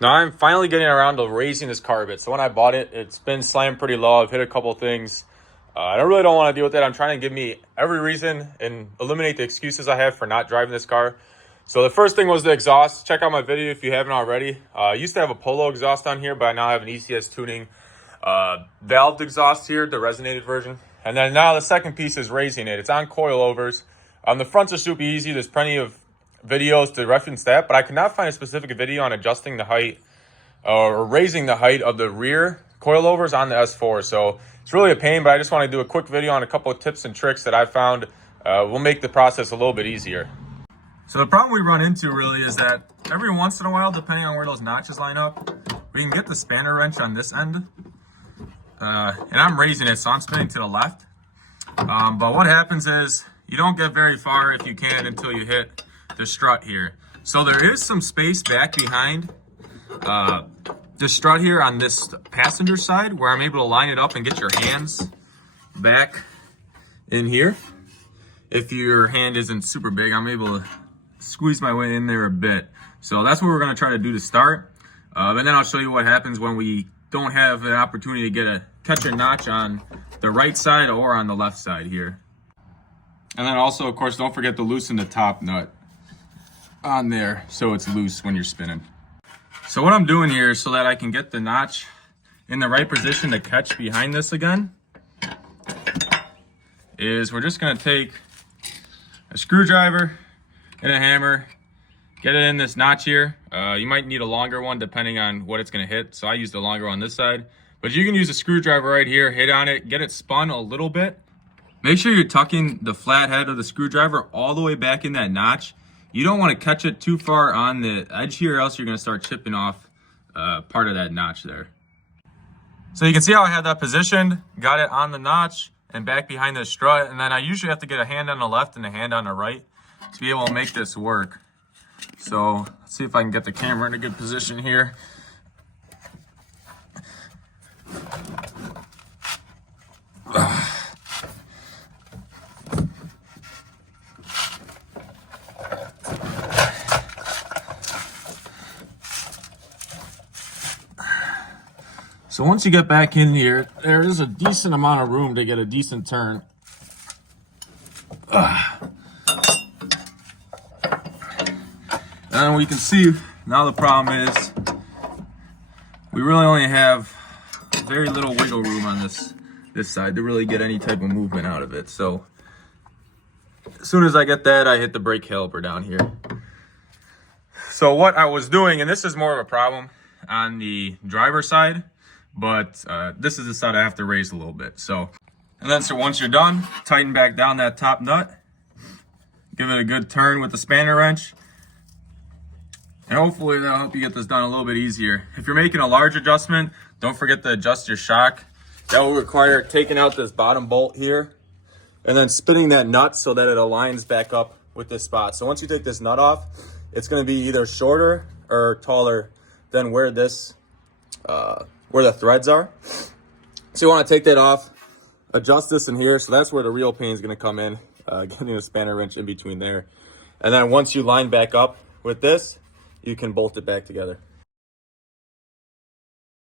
Now I'm finally getting around to raising this car a bit. So when I bought it, it's been slammed pretty low. I've hit a couple things. I really don't want to deal with it. I'm trying to give me every reason and eliminate the excuses I have for not driving this car. So the first thing was the exhaust. Check out my video if you haven't already. I used to have a Polo exhaust on here, but I now have an ECS tuning valved exhaust here, the resonated version. And then now the second piece is raising it. It's on coilovers. The fronts are super easy. There's plenty of videos to reference that, but I could not find a specific video on adjusting the height or raising the height of the rear coilovers on the S4. So it's really a pain, but I just want to do a quick video on a couple of tips and tricks that I found will make the process a little bit easier. So the problem we run into really is that every once in a while, depending on where those notches line up, we can get the spanner wrench on this end. And I'm raising it, so I'm spinning to the left. But what happens is you don't get very far if you can until you hit the strut here. So there is some space back behind the strut here on this passenger side where I'm able to line it up and get your hands back in here. If your hand isn't super big, I'm able to squeeze my way in there a bit. So that's what we're going to try to do to start. And then I'll show you what happens when we don't have an opportunity to catch a notch on the right side or on the left side here. And then also, of course, don't forget to loosen the top nut on there so it's loose when you're spinning. So what I'm doing here so that I can get the notch in the right position to catch behind this again is we're just going to take a screwdriver and a hammer, get it in this notch here. You might need a longer one depending on what it's going to hit. So I used a longer one on this side, but you can use a screwdriver right here, hit on it, get it spun a little bit. Make sure you're tucking the flat head of the screwdriver all the way back in that notch. You don't want to catch it too far on the edge here, or else you're going to start chipping off part of that notch there. So you can see how I had that positioned, got it on the notch and back behind the strut. And then I usually have to get a hand on the left and a hand on the right to be able to make this work. So let's see if I can get the camera in a good position here. So once you get back in here, there is a decent amount of room to get a decent turn. And we can see now the problem is we really only have very little wiggle room on this side to really get any type of movement out of it. So as soon as I get that, I hit the brake caliper down here. So what I was doing, and this is more of a problem on the driver's side, but this is the side I have to raise a little bit. So once you're done, tighten back down that top nut, give it a good turn with the spanner wrench, and hopefully that'll help you get this done a little bit easier. If you're making a large adjustment, don't forget to adjust your shock. That will require taking out this bottom bolt here and then spinning that nut so that it aligns back up with this spot. So once you take this nut off, it's going to be either shorter or taller than where this where the threads are. So you want to take that off, adjust this in here. So that's where the real pain is going to come in, getting a spanner wrench in between there. And then once you line back up with this, you can bolt it back together.